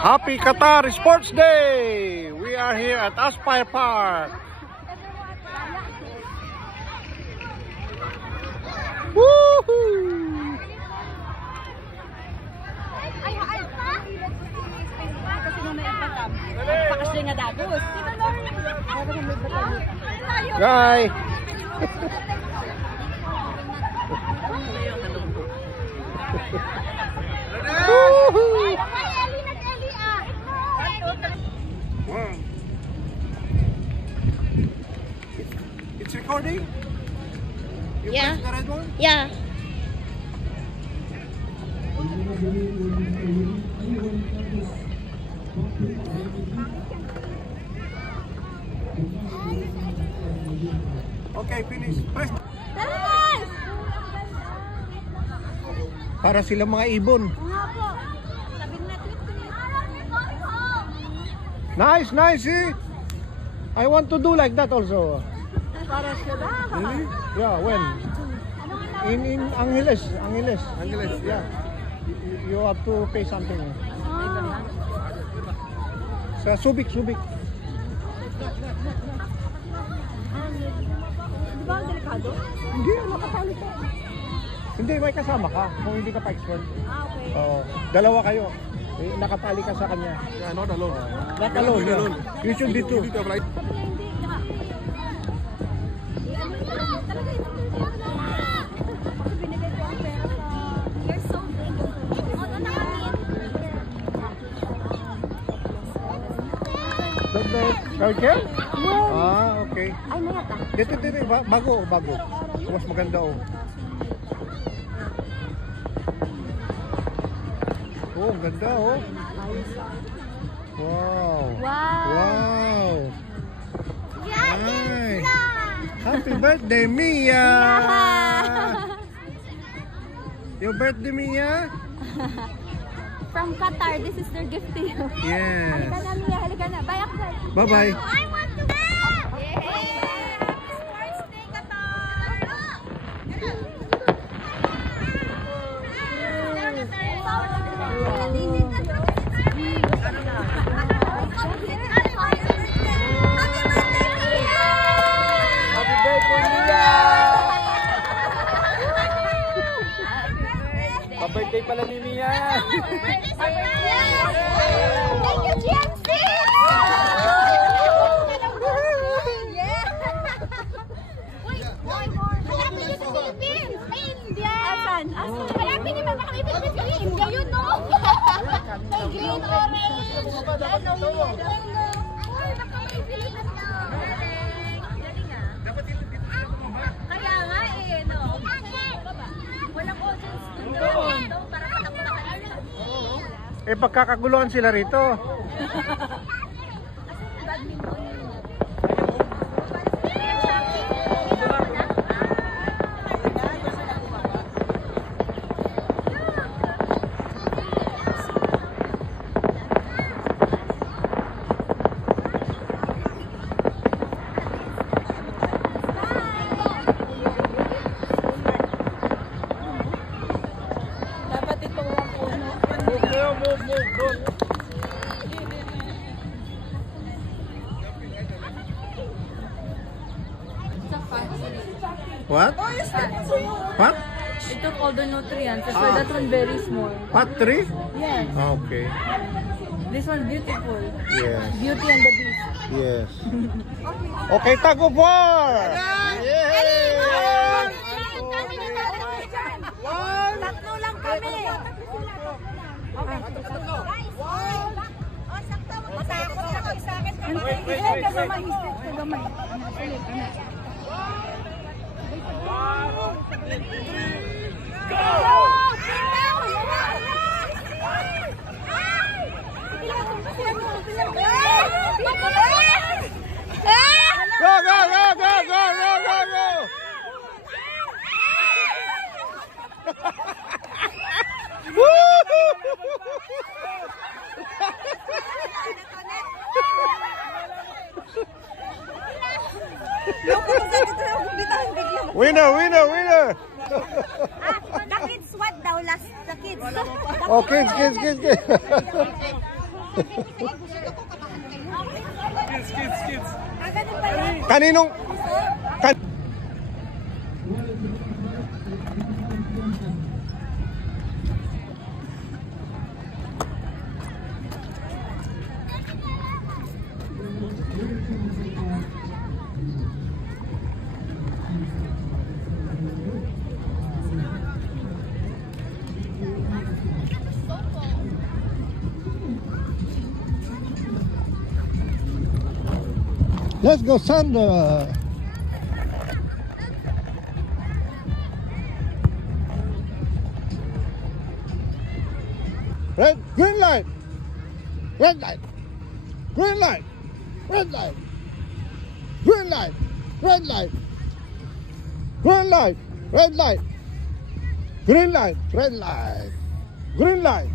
Happy Qatar Sports Day! We are here at Aspire Park. Woohoo! Guy! It's recording? You Yeah. press the red one? Yeah. Okay, finish. Press. Yes! Para sila mga ibon. Nice, nice, eh? I want to do like that also. Para sila. Really? Yeah, when? In Angeles, yeah. You have to pay something. Sa Subic. Di ba ang delikado? Hindi, nakasali ka. Hindi, may kasama ka. Kung hindi ka pa expert. Okay. Oo. Dalawa kayo. Eh, nakatali ka sa kanya. Yeah, not alone. Not alone. Not alone. You should be two. You need to have right. Circle? Ah, okay. Ay, mayata. Dito, bago. Mas maganda, oh. Oh, ang ganda, oh. Wow. Wow. Nice. Happy birthday, Mia! Your birthday, Mia? From Qatar, this is their gift to you. Yes. Halika na, Mia. Halika na. Bye, Axel. Bye-bye. I want to go! Sports Day, Happy birthday, Mia! Pa-birthday pala ni Mia. Thank you, GMC! Malapit yun sa Philippines! May India! Asan? Malapit yun sa Philippines kami! India yun, no? May green, orange! Ano yun? Ay, baka may Philippines na! Kaya nga eh, no? Walang audience doon. Para patakbo na kanila. Eh, pagkakaguluhan sila rito. Dapat ito ang puno. Move. What? What? It took all the nutrients. That's why that one very small. Pot tree? Yes. Okay. This one beautiful. Yes. Beauty and the Beast. Yes. Okay, tag of war! Yay! Tatlo lang kami. Okay. Matakot na kami sa akin. Kagamay. Go! Winner! The kids what daw last? The kids. The Oh, kids. Kaninong... Let's go, Sandra. Green light. Red light. Green light. Red light. Green light. Red light. Green light. Red light. Green light. Red light. Green light.